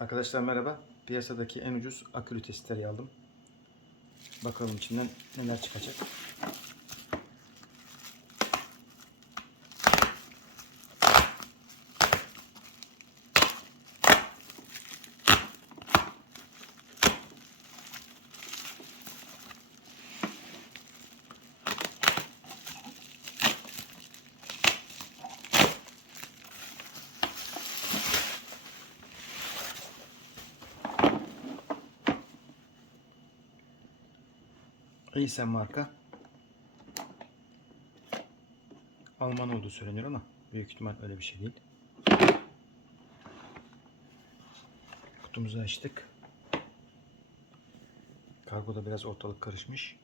Arkadaşlar merhaba. Piyasadaki en ucuz akülü testereyi aldım. Bakalım içinden neler çıkacak. Eisen marka. Alman olduğu söyleniyor ama büyük ihtimal öyle bir şey değil. Kutumuzu açtık. Kargoda biraz ortalık karışmış.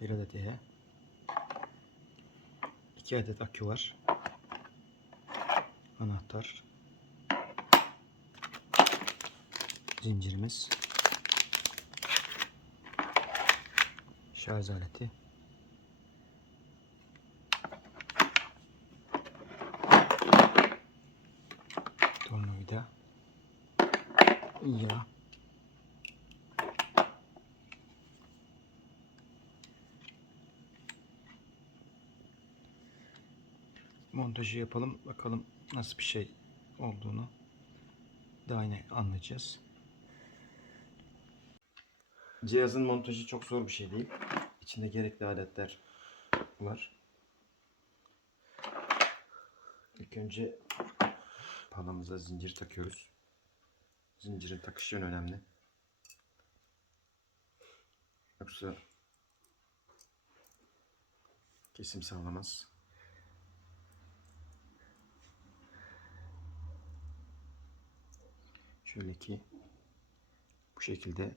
Bir adet E. İki adet akü var. Anahtar. Zincirimiz. Şarj aleti. Tornavida. Yağ. Montajı yapalım. Bakalım nasıl bir şey olduğunu daha yine anlayacağız. Cihazın montajı çok zor bir şey değil. İçinde gerekli aletler var. İlk önce palamıza zincir takıyoruz. Zincirin takış yönü önemli. Yoksa kesim sağlamaz. Şöyle ki bu şekilde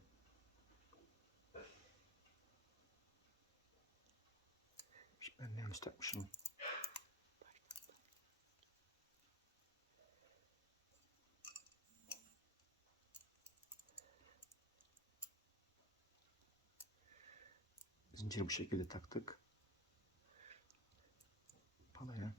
Ben yanlış takmışım. Zinciri bu şekilde taktık. Palaya.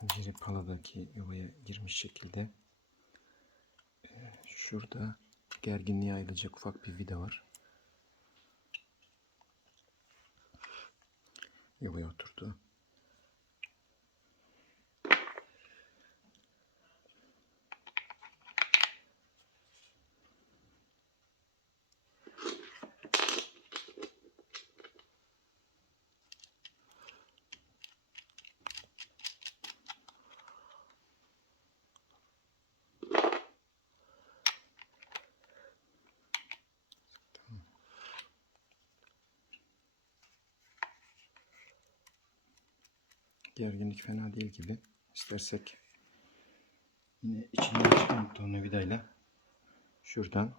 Zinciri paladaki yuvaya girmiş şekilde. Ee, Şurada gerginliğe ayrılacak ufak bir vida var. Yuvaya oturdu. Gerginlik fena değil gibi. İstersek yine içinden çıkan tornavidayla şuradan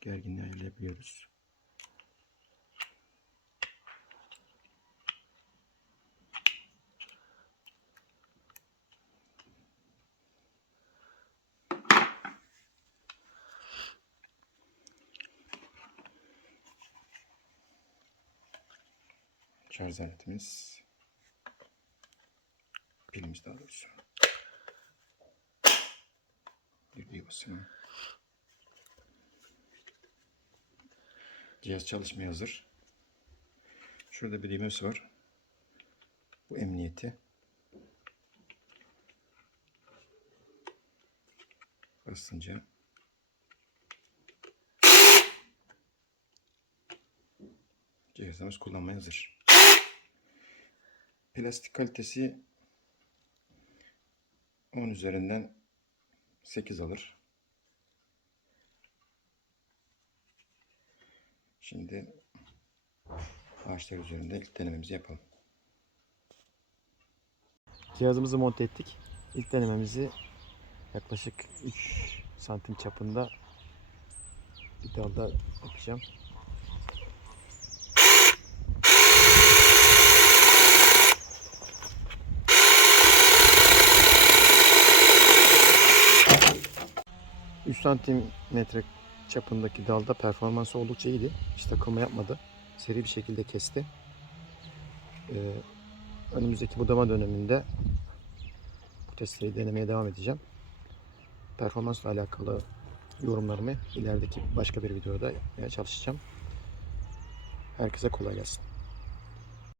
gerginliği ayarlayabiliyoruz. Şarj. Pilimiz daha doğrusu. Düdüğü basıyorum. Cihaz çalışmaya hazır. Şurada bir düğmesi var. Bu emniyeti. Basınca cihazımız kullanmaya hazır. Plastik kalitesi 10 üzerinden 8 alır. Şimdi ağaçlar üzerinde ilk denememizi yapalım. Cihazımızı monte ettik. İlk denememizi yaklaşık 3 santim çapında bir dalda yapacağım. Santimetre çapındaki dalda performansı oldukça iyiydi. Hiç takılma yapmadı. Seri bir şekilde kesti. Ee, önümüzdeki budama döneminde bu testleri denemeye devam edeceğim. Performansla alakalı yorumlarımı ilerideki başka bir videoda çalışacağım. Herkese kolay gelsin.